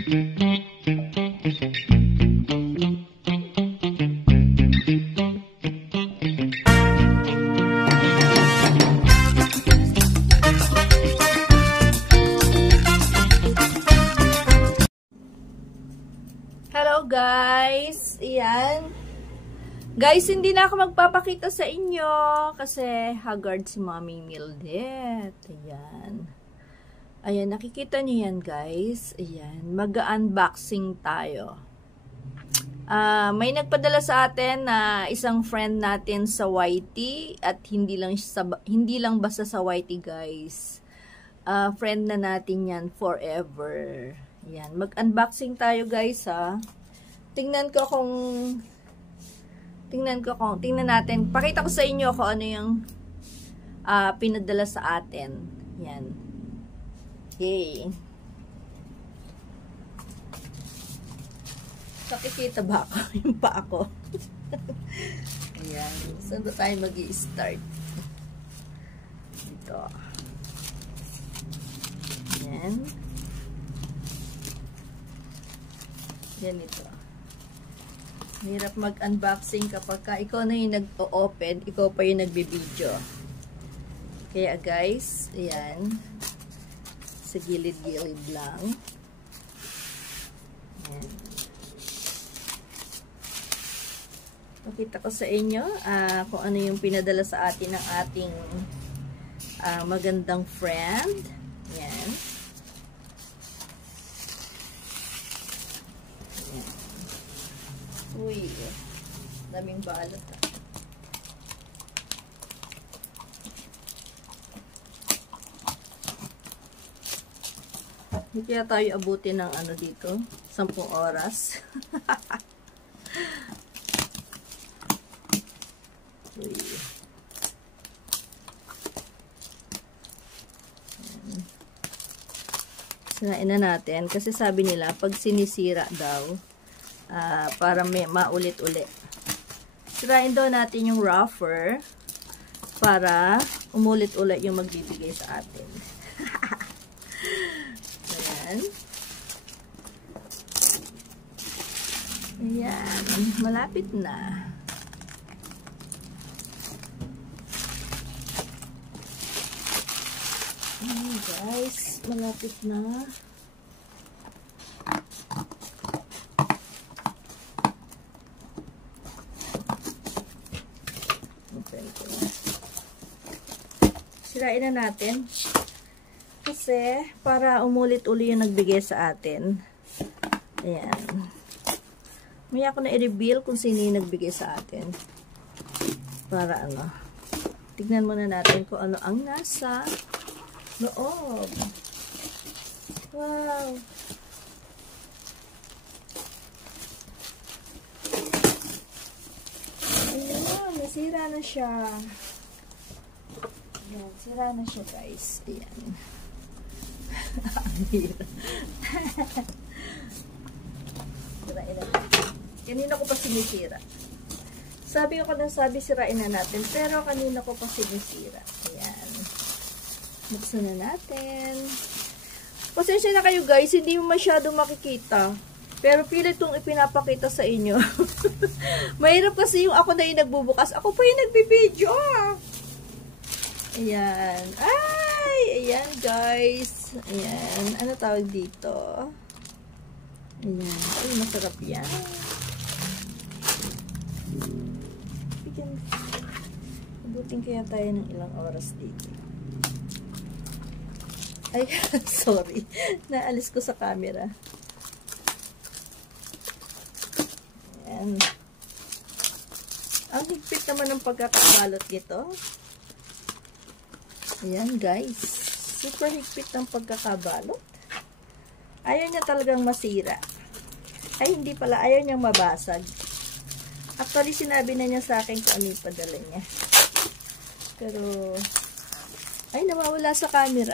Hello guys, ayan. Guys, hindi na ako magpapakita sa inyo kasi haggard si Mommy Mildred. Ayan. Ayan, nakikita niyo yan guys. Ayan, mag-unboxing tayo. May nagpadala sa atin na isang friend natin sa YT at hindi lang basta sa YT guys. Friend na natin yan forever. Ayan, mag-unboxing tayo guys ha. Tingnan natin. Pakita ko sa inyo kung ano yung pinadala sa atin. Ayan. Yay. Nakikita ba ako? Yung pa ako. Ayan. Saan ba tayo mag-i-start? Dito. Ayan. Yan ito. Hirap mag-unboxing kapag ikaw na yung nag-o-open, ikaw pa yung nagbe-video. Kaya guys, ayan. Sa gilid-gilid lang. Ayan. Pakita ko sa inyo kung ano yung pinadala sa atin ng ating magandang friend. Ayan. Uy, daming balot. Hindi kaya tayo abutin ng ano dito, 10 oras. Uy. Sinain na natin kasi sabi nila pag sinisira daw para may maulit-ulit. Sirain daw natin yung rougher para umulit-ulit yung magbibigay sa atin. Ayan. Ayan. Malapit na. Ayan guys. Malapit na. Sirain na natin kasi para umulit-uli yung nagbigay sa atin. Ayan. Maya ko na i-reveal kung sino yung nagbigay sa atin. Para ano. Tignan muna natin kung ano ang nasa loob. Wow. Ayan. Nasira na siya. Ayan, sira na siya guys. Ayan. Sirain na natin. Kanina ko pa sinisira. Sabi ko na sirain na natin. Pero kanina ko pa sinisira. Ayan. Buksan na natin. Pasensya na kayo guys. Hindi mo masyado makikita. Pero pilit itong ipinapakita sa inyo. Mahirap kasi yung ako na yung nagbubukas. Ako pa yung nagbibideo. Ayan. Ay! Ayan, guys. Ayan. Ano tawag dito? Ayan. Ay, masarap yan. Abutin kaya tayo ng ilang oras dito. Ay, sorry. Naalis ko sa camera. Ayan. Ang higpit naman ng pagkakabalot nito. Ayan guys, super higpit ng pagkakabalot. Ayaw niya talagang masira. Ay hindi pala, ayaw niyang mabasag. Actually sinabi na niya sa akin kung ano yung padala niya. Pero, ay nawawala sa camera.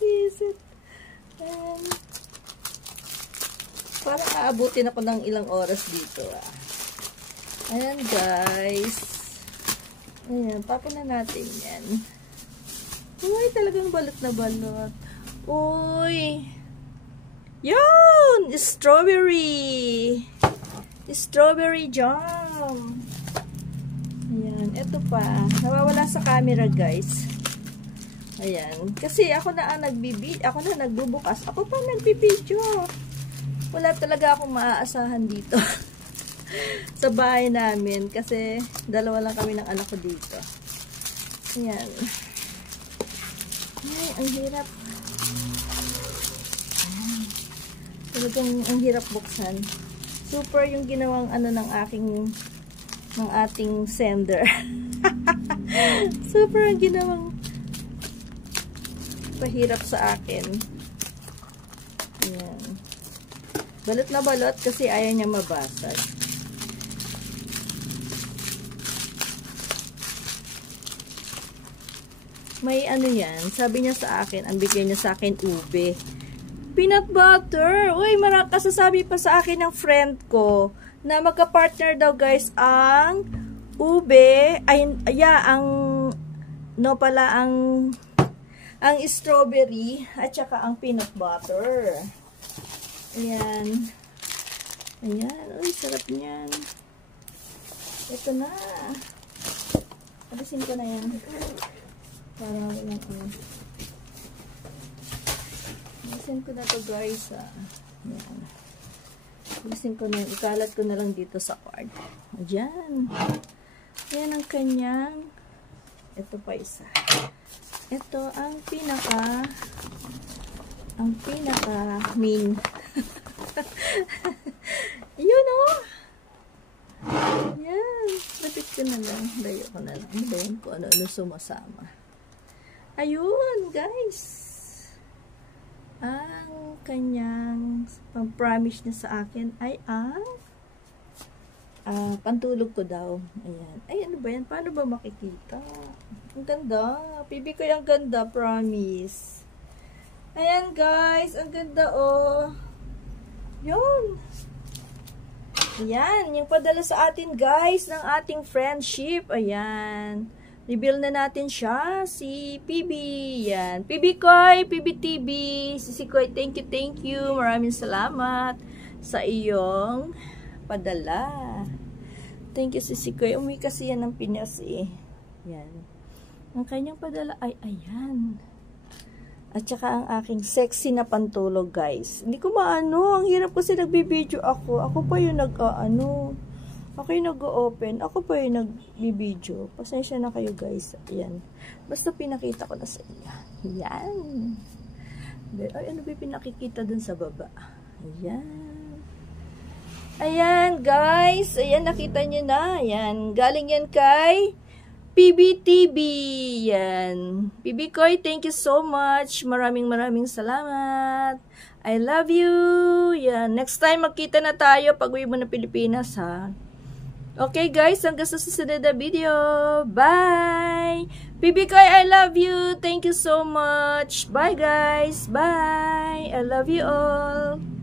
Visit. Parang aabutin ako ng ilang oras dito. Ayan guys. Ayan, papa na natin yan. Uy, talagang balot na balot. Uy, Yun! Strawberry! Strawberry jam! Ayan, ito pa. Nawawala sa camera, guys. Ayan. Kasi ako na nagbubukas. Ako pa nagbibideo. Wala talaga akong maaasahan dito. Sa bahay namin. Kasi dalawa lang kami ng anak ko dito. Ayan. Ay, ang hirap. Ayan. Talagang ang hirap buksan. Super yung ginawang ng ating sender. Super ang ginawang pahirap sa akin. Ayan. Balot na balot kasi ayaw niya mabasag. May yan. Sabi niya sa akin, ang bigay niya sa akin ube. Peanut butter. Uy, kasasabi pa sa akin ng friend ko na magka-partner daw guys ang ube, ang strawberry at saka ang peanut butter. Ayan. Ayan. Uy, sarap niyan. Ito na. Alisin ko na yan. Para walang alisin ko na to guys. Ayan. Alisin ko na. Ikalat ko na lang dito sa card. Ayan. Ayan ang kanyang. Ito pa isa. Ito ang pinaka main. Yun o. Yan. Lapit ko na lang. Layo ko na lang. Ayan ko ano sumasama. Ayun guys. Ang kanyang pang-promise niya sa akin ay pantulog ko daw. Ayan. Ay, ano ba yan? Paano ba makikita? Ang ganda. Pibi ko yung ganda. Promise. Ayan, guys. Ang ganda, oh. Yun. Ayan. Yung padala sa atin, guys, ng ating friendship. Ayan. Reveal na natin siya. Si PB. Ayan. PB Koy. PB TV. Si Koy. Thank you. Maraming salamat sa iyong padala. Thank you, Sisi Koy. Umi kasi yan ng Pinas eh. Yan. Ang kanyang padala ay ayan. At saka ang aking sexy na pantulog, guys. Hindi ko maano. Ang hirap kasi nagbibideo ako. Ako pa yung ako yung nag-open. Ako pa yung nagbibideo. Pasensya na kayo, guys. Ayan. Basta pinakita ko na sa inyo. Ayan. Ay, ano ba pinakikita dun sa baba? Ayan. Ayan, guys. Ayan, nakita nyo na. Ayan. Galing yan kay PBTV. Yan. PB Koy, thank you so much. Maraming salamat. I love you. Yan. Next time, magkita na tayo pag uwi mo na Pilipinas, ha? Okay, guys. Hanggang sa susunod na video. Bye. PB Koy, I love you. Thank you so much. Bye, guys. Bye. I love you all.